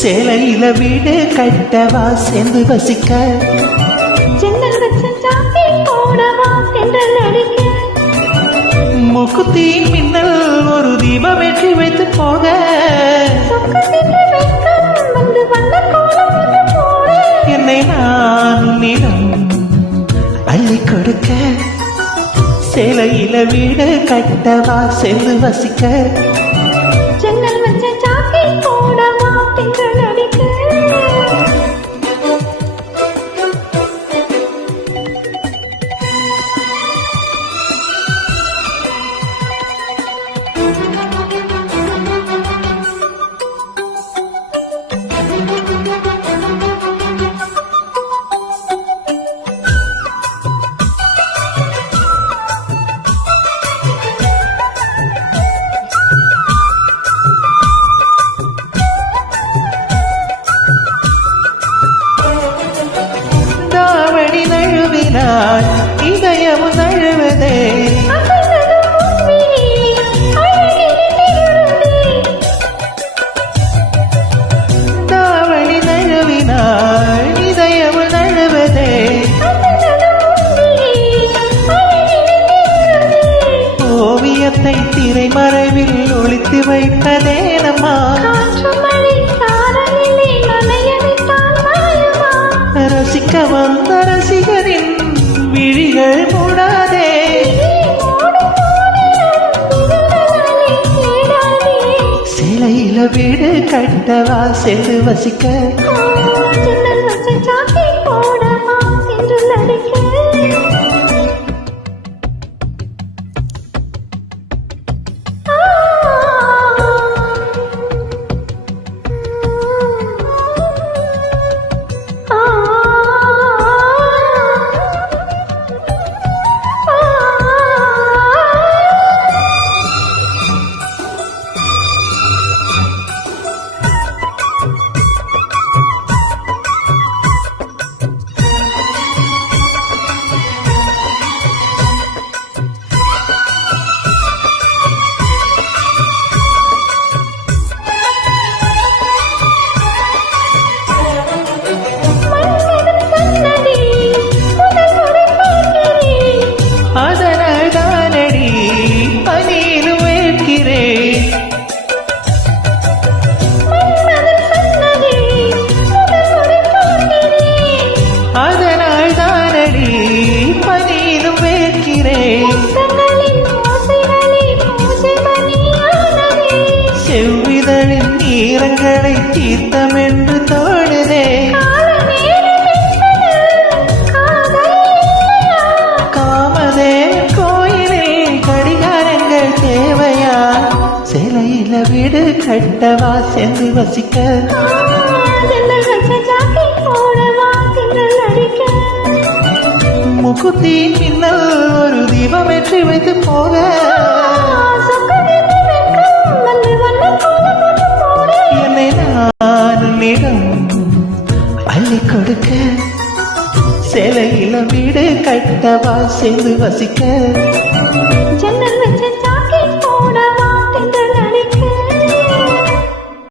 சேலையில வீடு கட்டவா சேர்ந்து வசிக்க. முக்குத்தி மின்னல் ஒரு தீபம் ஏற்றி வைத்து போக. என்னை நான் உன்னிடம் அள்ளி கொடுக்க. சேலையில வீடு கட்டவா சேர்ந்து வசிக்க. இதயமும் நழுவதே. தாவணி நழுவினாள் இதயமும் நழுவதே. ஓவியத்தை திரைமறைவில் ஒளித்து நம்மா. ரசிக்க வந்த வீடு கட்டவா சேர்ந்து வசிக்க. நில வீடு கட்டவா சேர்ந்து வசிக்க. முகுத்தி மின்னல் ஒரு தீபம் ஏற்றி வைத்து போக. என்னை நான் உன்னிடம் அள்ளி கொடுக்க. சிலையில வீடு கட்டவா சேர்ந்து வசிக்க. ஜன்னல் வச்ச